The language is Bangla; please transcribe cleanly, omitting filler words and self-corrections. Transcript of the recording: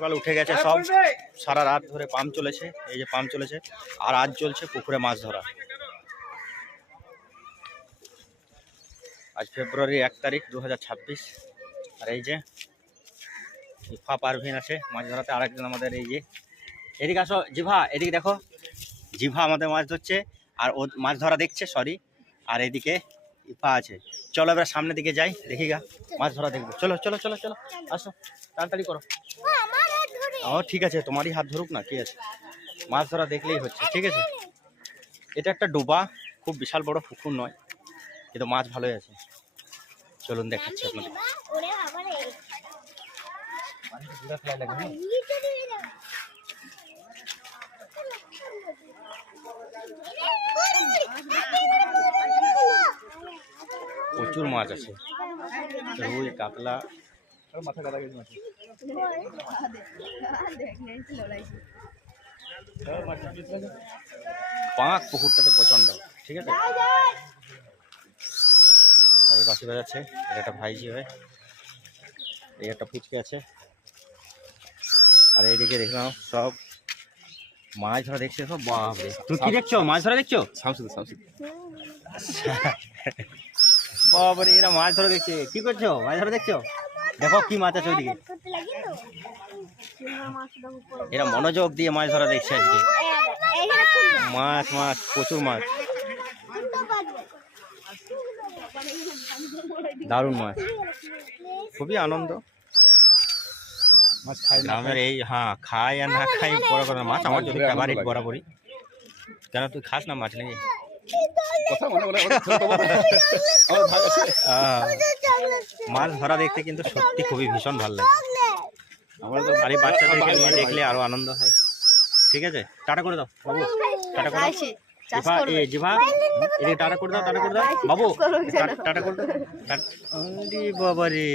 সকাল উঠে গেছে সব, সারা রাত ধরে পাম্প চলেছে, এই যে পাম্প চলেছে, আর আজ চলছে পুকুরে মাছ ধরা। আজ ফেব্রুয়ারি 1 তারিখ 2026। আর এই যে ইফা পারভিন আছে মাছ ধরাতে, আরেকজন আমাদের এই যে, এদিকে আসো জিভা, এদিকে দেখো, জিভা আমাদের মাছ ধরছে আর ও মাছ ধরা দেখছে, সরি। আর এদিকে ইফা আছে। চলো এবার সামনের দিকে যাই, দেখি গা মাছ ধরা দেখবো। চলো চলো চলো চলো, আসো তাড়াতাড়ি করো। ও ঠিক আছে, তোমারই হাত ধরুক না, কি আছে, মাছ ধরা দেখলেই হচ্ছে, ঠিক আছে। এটা একটা ডোবা, খুব বিশাল বড় পুকুর নয়, কিন্তু মাছ ভালোই আছে। চলুন দেখাচ্ছি আপনাদের। প্রচুর মাছ আছে, রুই, কাতলা, পাঁক পুকুরটাতে প্রচন্ড, ঠিক আছে। আর এই বাসি বাজাচ্ছে, এটা একটা ভাইজি হয়, এই একটা ফুচকে আছে। আর এইদিকে দেখলাম সব মাছ ধরা দেখছে সব। বাপরে, তুমি কি দেখছো, মাছ ধরা দেখছো? বাবারে, এরা মাছ ধরা দেখছে। কি করছো, মাছ ধরা দেখছো? দেখো কি মাছ আছে ওইদিকে, এরা মনোযোগ দিয়ে মাছ ধরা দেখছে আজকে। মাছ মাছ প্রচুর মাছ, দারুণ মাছ, খুবই আনন্দ। গ্রামের এই, হ্যাঁ, খাই আর না খাই বড় কথা, মাছ আমার যদি ফেভারিট বরাবরই। কেন তুই খাস না মাছ নাকি? মাছ ধরা দেখতে কিন্তু সত্যি খুবই ভীষণ ভালো লাগে। আমার তো বাড়ির বাচ্চাদেরকে নিয়ে দেখলে আরো আনন্দ হয়। ঠিক আছে, টাটা করে দাও বাবু, টাটা করে দাও। জিভা, এই জিভা, এদিকে টাটা করে দাও, টাটা করে দাও বাবু, টাটা করে দাও। বাবা রে।